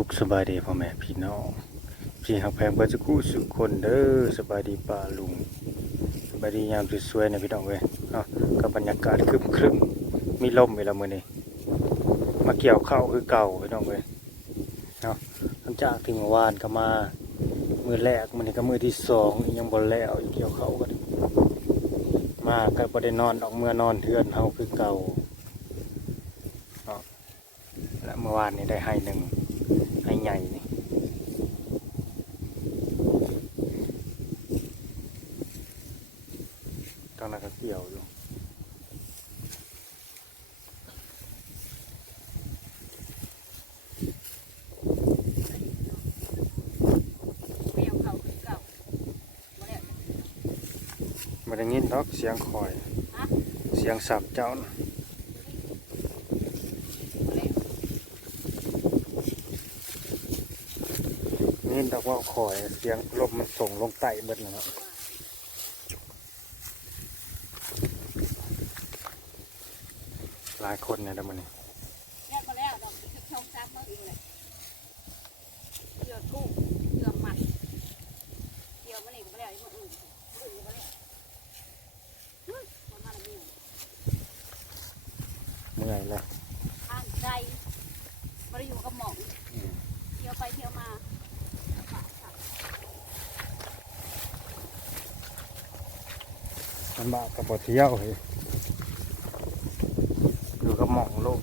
สุขสบายดีพ่อแม่พี่น้องพี่หักแพงเบิดสักครู่สุขคนเด้อสบายดีป้าลุงสบายดียามสวยๆนะพี่น้องเว้ยเนาะกับบรรยากาศครึมครึมมีลมเวลามื้อนี้มาเกี่ยวข้าวคือเก่าพี่น้องเว้ยเนาะหลังจากที่เมื่อวานก็มามือแรกมื้อนี้ก็มือที่สองยังบ่แล้วอีกเกี่ยวข้าวกันมาก็บ่ได้นอนออกเมื่อนอนเทือนเฮาคือเก่าและเมื่อวานนี้ได้ให้หนึ่ง ให้ใหญ่นี่ตอนนั้นก็เกี่ยวอยู่แมวเขาคือเก่าบ่แล้วมาได้ยินดอกเสียงคอยฮะเสียงสับเจ้าน่ะ บ่แล้ว ยิ นดอกว่าคอยเสียงลมมันส่งลงใต้เบิดแล้วเนะหลายคนเนี่ยเดี๋ยวมันนี่ แล้วบ่แล้วดอกที่ช่องซับมาอีกเลยเกี่ยวกุ้งเกี่ยวมันเกี่ยวบ่นี่ก็บ่แล้วอีกมื้ออื่นอื่นก็บ่แล้วฮึบ่มาแล้วมี เมื่อยแล้ว ทางใจบ่ได้อยู่กับหมองเที่ยวไปเที่ยวมาฝากฝาก ลำบากกับบเที่ยวเฮ้ยอยู่กับหมองโลก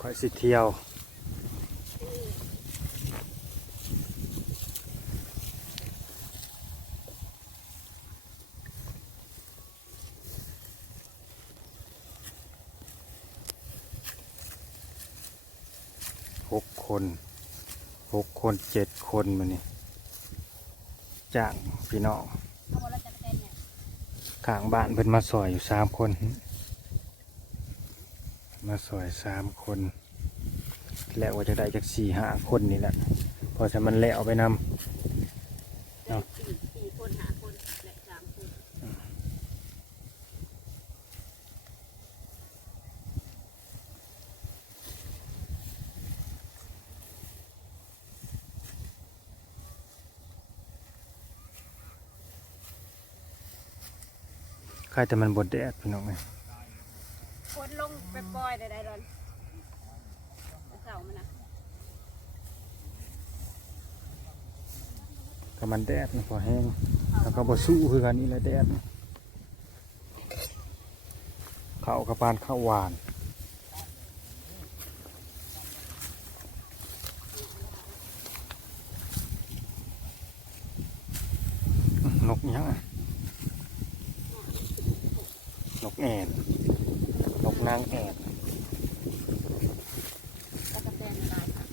คอยสิเที่ยวหกคนหกคนเจ็ดคนมานี่จ้างพี่น้อง เอาบ่แล้วจะเป็นเนี่ย ข้างบ้านเพิ่นมาซอยอยู่สามคน มาซอยสามคน แล้วว่าจะได้จากสี่ห้าคนนี่แหละเพอจะมันแล้วไปนำด้สี่สี่คนห้าคนและสามคนำ ใครแต่มันบดแดดพี่น้องเอ้ยคนลงไปปล่อยได้ๆดอนเสามันนะก็มันแดดนะพอแห้งแล้วก็บ่สู้คือกันนี่แหละแดดข้าวกระปานข้าวหวานนกยังอะ นกแอ่นนกนางแอ่นตะกะแตนอะไรค่ะ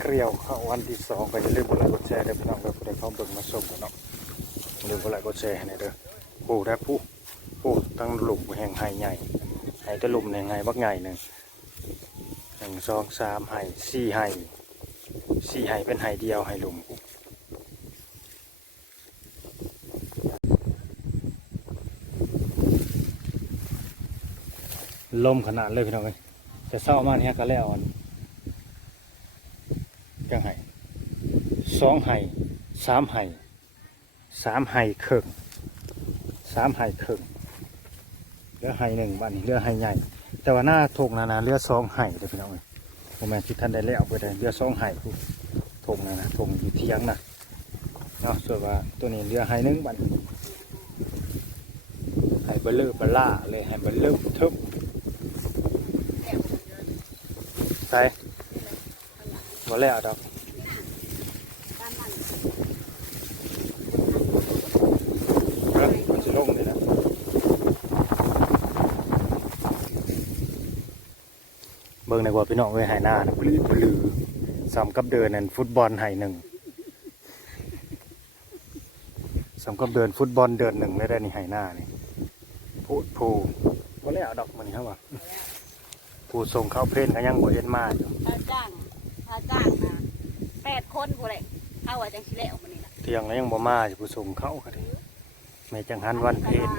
เกลียวเข้าวันที่สองก็จะลืมกดไลค์กดแชร์ได้พี่น้องครับได้เข้าเบิ่งมาชมกันเนาะอย่าลืมกดไลค์กดแชร์ให้หน่อยเด้อปลูกได้ปลูกปลูกตั้งหลุมแห่งไห่ใหญ่ไห่ตะหลุมแห่งไห่บักใหญ่หนึ่งหนึ่งสองสามไห่สี่ไห่สี่ไห่เป็นไห่เดียวไห่หลุม ลมขนาดเลยพี่น้องเอ้ยจะเศร้ามากเนี่ยก็แล้วอันจังไห้สองไห้สามไห้สามไห้ครึ่งสามไห้ครึ่งเหลือไห้หนึ่งบ้านนี้เหลือไห้ใหญ่ แต่ว่าหน้าทงนานาเหลือสองไห้เด้อพี่น้องเอ้ยผมแม่ที่ท่านได้แล้วเพื่อได้เหลือสองไห้ผู้ทงนะนะทงอยู่เที่ยงนะเนาะส่วนว่าตัวนี้เหลือไห้หนึ่งบ้านไห้เบลเลอร์เบล่าเลยไห้เบลเลอร์ทึบ แล้วมันเดิน ใส่บ่แล้วดอกตามมันเออมันจะลงเลยนะเบิ่งในว่าพี่น้องเอ้ยหายหน้านะปลื้อปลือสำกับเดินนั่นฟุตบอลหายหนึ่งสำกับเดินฟุตบอลเดินหนึ่งเลยได้นี่หายหน้านี่พูดพูว่าแล้วดอกมันนี่ครับว่า ผู้ส่งเข้าเพลนก็ยังบ่เห็นมาอยู่ถ้าจ้างถ้าจ้างนะแปดคนผู้ใดเอาไว้จังสิแล้วมันนี่ล่ะเที่ยงแล้วยังบ่มาอยู่ผู้ส่งเข้าก็ดีไม่จังหันวันเพลน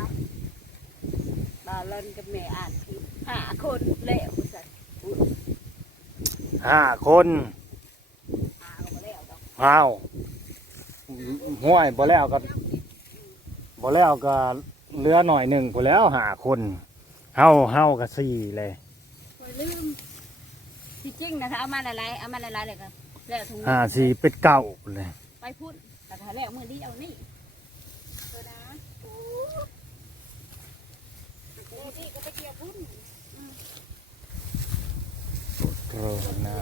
บาลอนกับแม่อ่านผิดห้าคนแล้วสั่นห้าคนห้าวห้วยบ่แล้วก็บ่แล้วก็เหลือหน่อยหนึ่งบ่แล้วหาคนเฮาเฮาก็สี่เลยคอยลืมที่ จริงนะถ้าเอามาหลายๆเอามาหลายๆเลยก็แล้วถุงห้าสี่เป็นเก้าเลยไปพุ่นแต่ถ้าแล้วมือดีเอานี่ตัวนะโอ้โหนี่ก็ไปเกี่ยวพุ่นโตรนา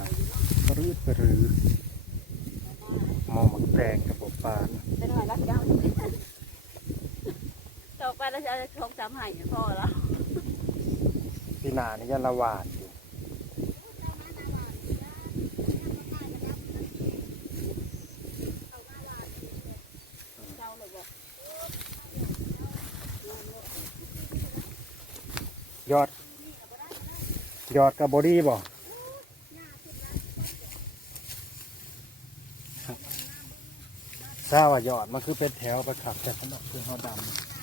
ปรื้ดปรือหมอหมักแตงกับปปานไปหน่อยแล้วเจ้าต่อไปเราจะเอาทองสามไห่พ่อแล้วพี่นานี่ยันละหวานอยู่ เจ้าเลยบอก ยอด ยอดกับบอดี้บ่ทราบว่ายอดมันคือเป็นแถวไปขับแต่ขนมคือเฮาดำ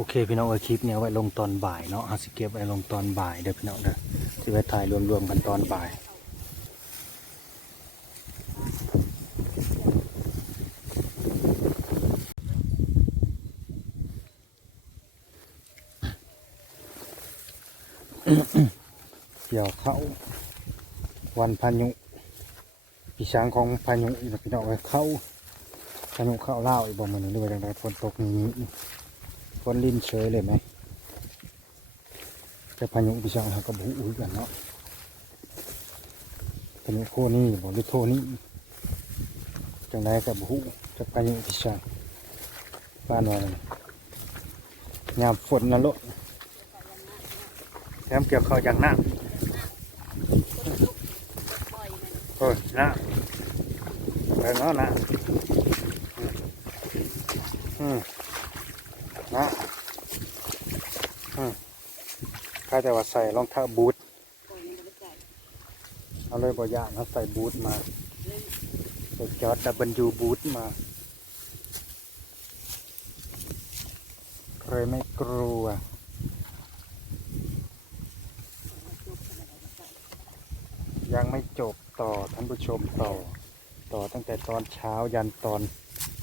โอเคพี่น้องเอาคลิปเนี้ยไว้ลงตอนบ่ายเนาะอาสิเก็บไว้ลงตอนบ่ายเด้อพี่น้องเด้อจะไปถ่ายรวมๆกันตอนบ่ายเกี่ยวเข้าวันพายุปีช้างของพายุอีกแล้วพี่น้องเอ้ยเข้าพายุเข้าเล่าอีกบ่มันหรือว่าจังไดฝนตกนี้ ฝนลิ้นเฉยเลยไหมแต่พายุปีช้างเขาก็บหูอื้อกันเนาะพายุโคนี่บ่หรือโทนี่จังไดกับหูจะพายุปีช้างบ้านว่านั่นยามฝนนะลูกยามเกี่ยวข้าวอย่างหน้าปล่อยนเออนะเออเนาะนะอืมอืมนะอืม ข้าแต่ว่าใส่รองเท้าบูทปล่อยมันก็ไม่ใจเอาเลยบ่ย่านเขาใส่บูทมาใส่จอร์ดดับเบิลยูบูทมาเลยไม่กลัวยังไม่จบต่อท่านผู้ชมต่อ ต่อตั้งแต่ตอนเช้ายันตอน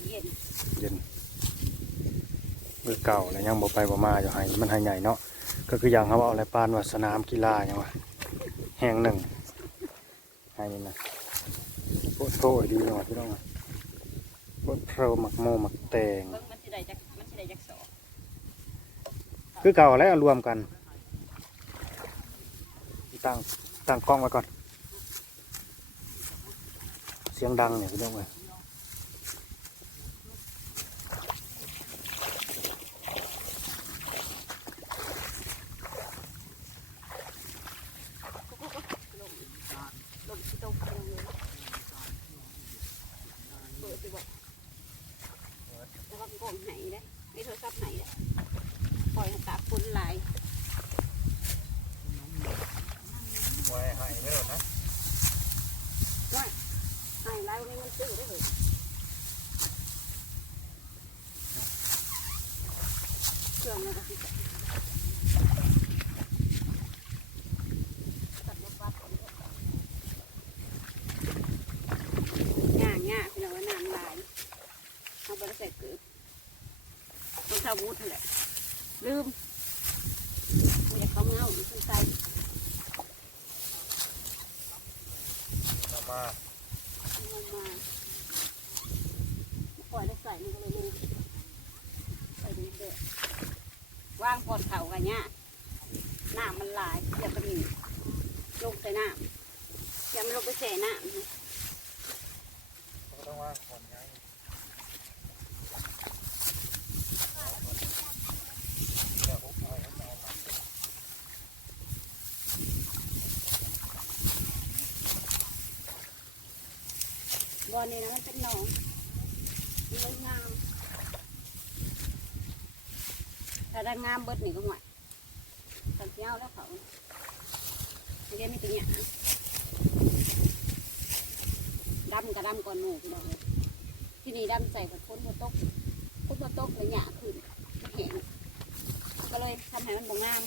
เย็นเย็นมือเก่าแล้วยังบ่ไปบ่มาอยู่ให้มันให้ใหญ่เนาะ ก็คืออย่างเขาว่าอะไรปานว่าสนามกีฬาอย่างว่าแห่งหนึ่งให้นี่นะโคตรโตดีเนาะพี่น้องโคตรเพลหมักโมหมักแตงเบิ่งมันสิได้จักมันสิได้จักสองคือเก่าแล้วเอารวมกันตั้งตั้งกล้องไว้ก่อน เสียงดังเนี่ยพี่น้องเอ้ย ลมสิตกลงเลยเปิดสิ บอกแล้วก็กล่องไหนเด้ไม่โทรศัพท์ไหนเด้ปล่อยให้ตากฝนหลายไว้ให้ไว้แล้วนะหายหลายวันนี้มันซื้อได้เลยเครื่องมันก็สิตัดรถบัสก่อนเด้อย่างเงี้ยพี่น้องว่าน้ำลาย เอาไปใส่เกลือต้องเท่าวุ้นนั่นแหละลืมไม่ได้เขาเงาอยู่ข้างใต้เอามาลงมาปล่อยได้ใส่มันก็เลยลืมใส่ดีเด้อว่างก่อนเข่ากันเนี่ยน้ำมันหลายอย่าไปนี่ลงใส่น้ำอย่ามันลงไปใส่น้ำนะต้องว่าคน บอลนี่นะมันเป็นหนองมันเลยงามถ้าได้งามเบิดนี่ก็หมดตัดเงาแล้วเขาไม่ได้ไม่ตัวเนี้ยดำกับดำก่อนหนูพี่น้องเลยที่นี่ดำใส่กับคนบนตกคนบนตกเลยหยาขึ้นแห้งก็เลยทำให้มันบ่งาม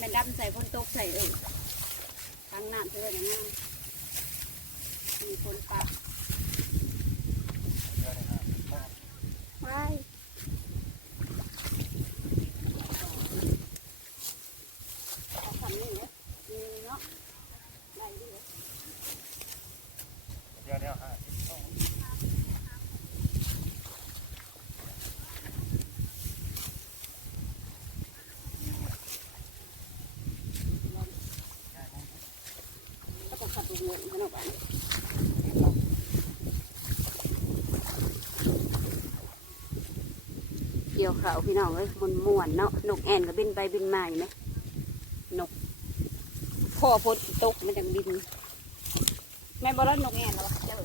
มันดำใส่คนตกใส่เออทางน้ำเพื่อนอย่างงาม มีคนปะไปเอาคำนี้เลยมีเนาะได้ดีเลยเดี๋ยวเดี๋ยวฮะถ้าก็ขัดตัวเงินขนมปั เกี่ยวเขาพี่น้องเอ้ยมันม่วนๆเนาะนกแอ่นก็บินไปบินมาอยู่ไหมนกพ่อพดตกมันจังบินแม่บอกแล้วนกแอ่นแล้วเจอ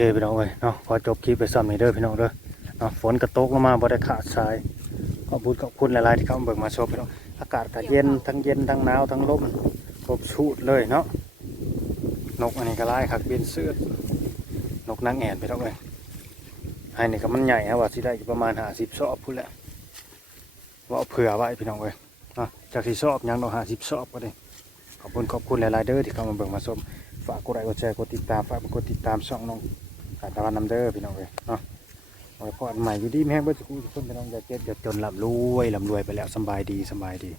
เคพี่น้องเอ้ยเนาะพอจบคลิปไปซ้ำนี่เด้อพี่น้องเด้อเนาะฝนกระตกลงมาบ่ได้ขาดสายขอบคุณขอบคุณหลายๆที่เข้ามาเบิ่งมาชมพี่น้องอากาศก็เย็นทั้งเย็นทั้งหนาวทั้งลมครบชุดเลยเนาะนกอันนี้ก็หลายคักเบียนเสื้อนกนางแอ่นพี่น้องเอ้ยไอ้นี่ก็มันใหญ่ฮะว่าสิได้อยู่ประมาณ50ซอบพุ่นแหละว่าเอาเผื่อไว้พี่น้องเอ้ยเนาะจากที่ซอบยังเรา50ซอบก็ได้ขอบคุณขอบคุณหลายๆเด้อที่เข้ามาเบิ่งมาชมฝากกดไลค์กดแชร์กดติดตามฝากกดติดตามช่องน้อง กาตะวันนำเด้อพี่น้องเลยเนาะไว้พออันใหม่อยู่ดีแม่งเบิดทุกคนพี่น้องอย่าเจ็บอย่าจนลำรวยลำรวยไปแล้วสบายดีสบายดี